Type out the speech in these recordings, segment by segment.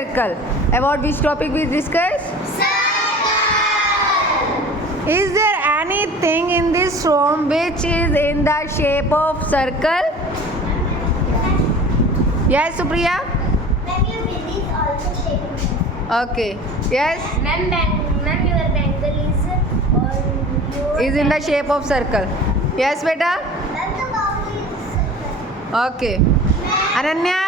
circle. About which topic we discussed? Circle. Is there anything in this room which is in the shape of circle? Yes, Supriya? Ma'am, your baby is also shaped. Okay. Yes? Ma'am, your bangle Is in the shape of circle. Yes, beta? Ma'am, the bowl is circle. Okay. Ananya?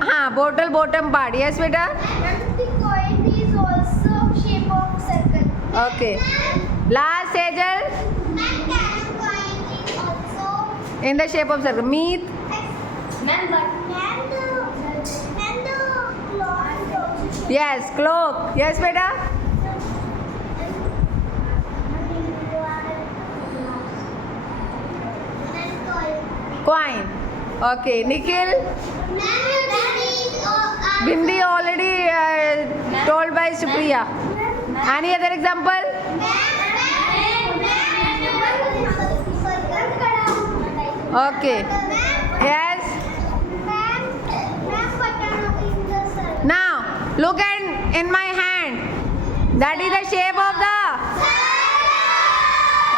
हाँ, bottle bottom part. Yes, beta? Ma'am, the coin is also shape of circle. Okay. Last, Sejal? Ma'am, coin is also. In the shape of circle. Meet? Ma'am, but the cloth is also shape. Yes, cloak. Yes, beta? Coin. Okay. Nikhil? Bindi already told by Supriya. Any other example? Okay. Yes. Now look at in my hand. That is the shape of the.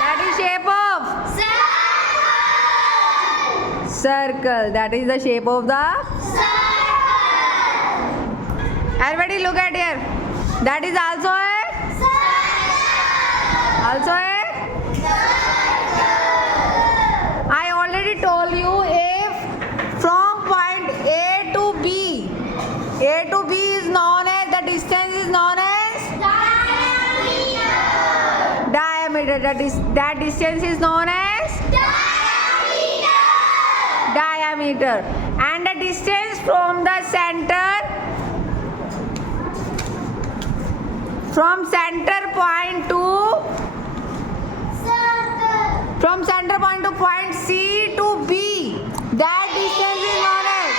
That is shape of circle. That is the shape of the. Everybody look at here. That is also a. Also a. I already told you if from point A to B. A to B is known as, the distance is known as diameter. That distance is known as diameter. And the distance from the center, from center point to, from center point to point C to B, that distance is known as,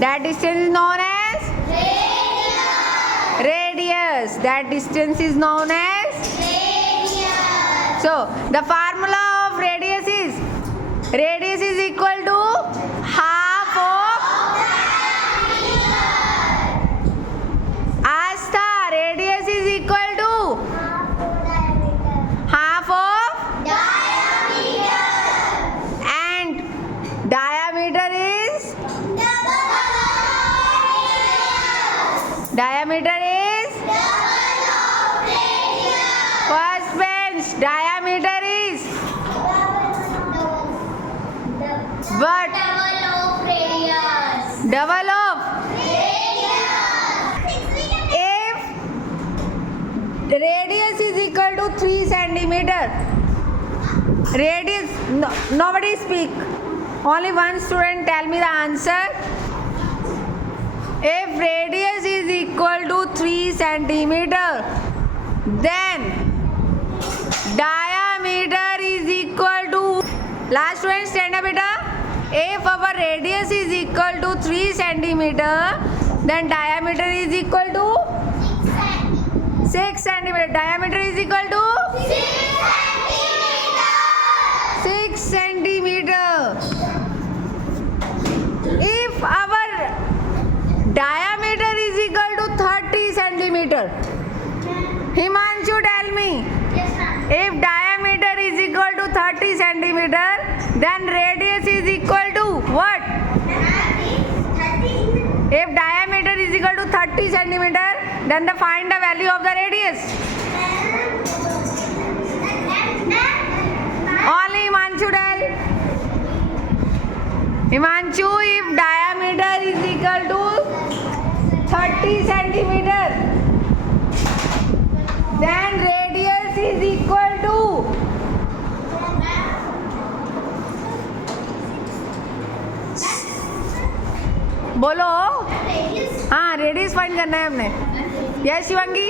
that distance is known as radius. That distance is known as. So the formula of radius is equal to half of Asta. Radius is equal to half of, and diameter is first bench. Diameter is what? Double of. If the radius is equal to 3 centimeter, radius, no, nobody speak, only one student tell me the answer. If radius is equal to 3 centimeter, then diameter is equal to, last student stand up beta. If our radius is equal to 3 centimeter, then diameter is equal to 6 centimeter. Diameter is equal to 6 centimeter. If our diameter is equal to 30 centimeter, Himanshu, tell me. If diameter is equal to 30 centimeter, then radius is equal to what? If diameter is equal to 30 centimeter, then find the value of the radius. Only Himanshu tell. Himanshu, if diameter is equal to 30 centimeter, then radius is equal to बोलो. हाँ, radius find करना है हमने. Yes Shivangi.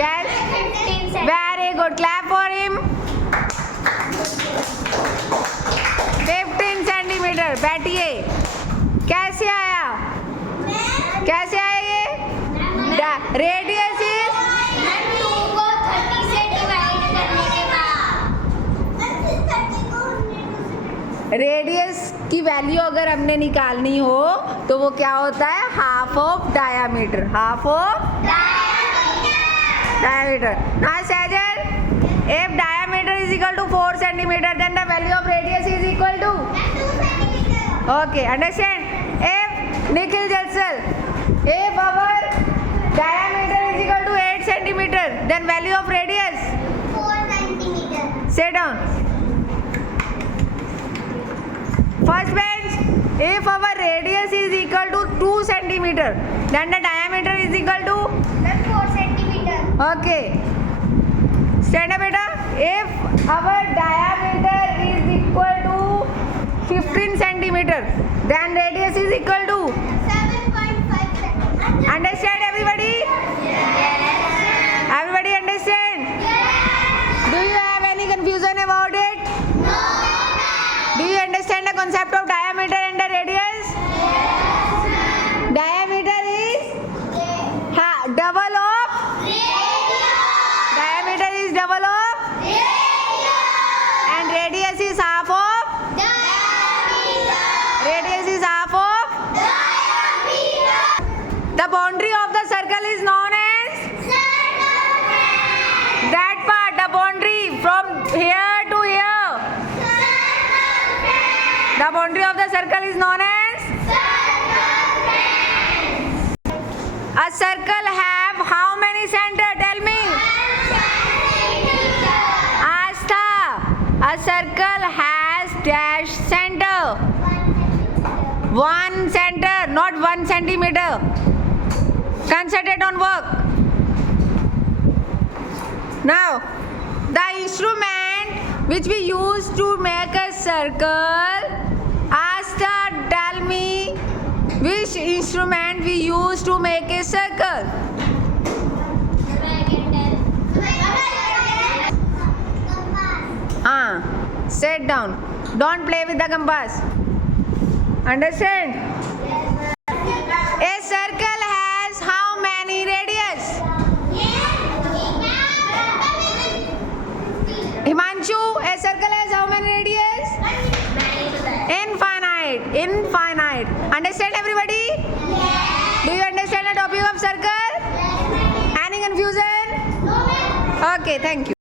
Yes. Very good. Clap for him. 15 centimeter. बैठिए. कैसे आया? कैसे आया ये? रेडियस इज 2 को 30 से डिवाइड करने के रेडियस की वैल्यू अगर हमने निकालनी हो तो वो क्या होता है, half of diameter, half of diameter. Now Sajal, if diameter is equal to 4 centimeter, then the value of radius is equal to. Okay, understand? If Nikhil Jatsal, if our diameter is equal to 8 centimeter, then value of radius. 4 centimeter. Sit down. First bench, if our radius is equal to 2 centimeter, then the diameter is equal to. Then 4 centimeter. Okay. Stand up, beta. If our diameter is equal to 15 centimeter, then radius is equal to. 7.5 centimeter. Understand everybody? Everybody understand? Do you have any confusion about it? Do you understand the concept of diameter and the radius? Diameter is double of. Diameter is double of. And radius is half of. Radius is half of. The boundary of the circle is known as. That part, the boundary from here to here. The boundary of the circle is known as. A circle have how many center? Tell me. Astha. A circle has dash center. 1 center, not 1 centimeter. Concentrate on work. Now, the instrument which we use to make a circle, Astha, tell me which instrument we use to make a circle. Sit down. Don't play with the compass. Understand? A circle has how many radius? Himanshu, a circle has how many radius? Infinite. Infinite. Understand everybody? Do you understand the topic of circle? Any confusion? Okay, thank you.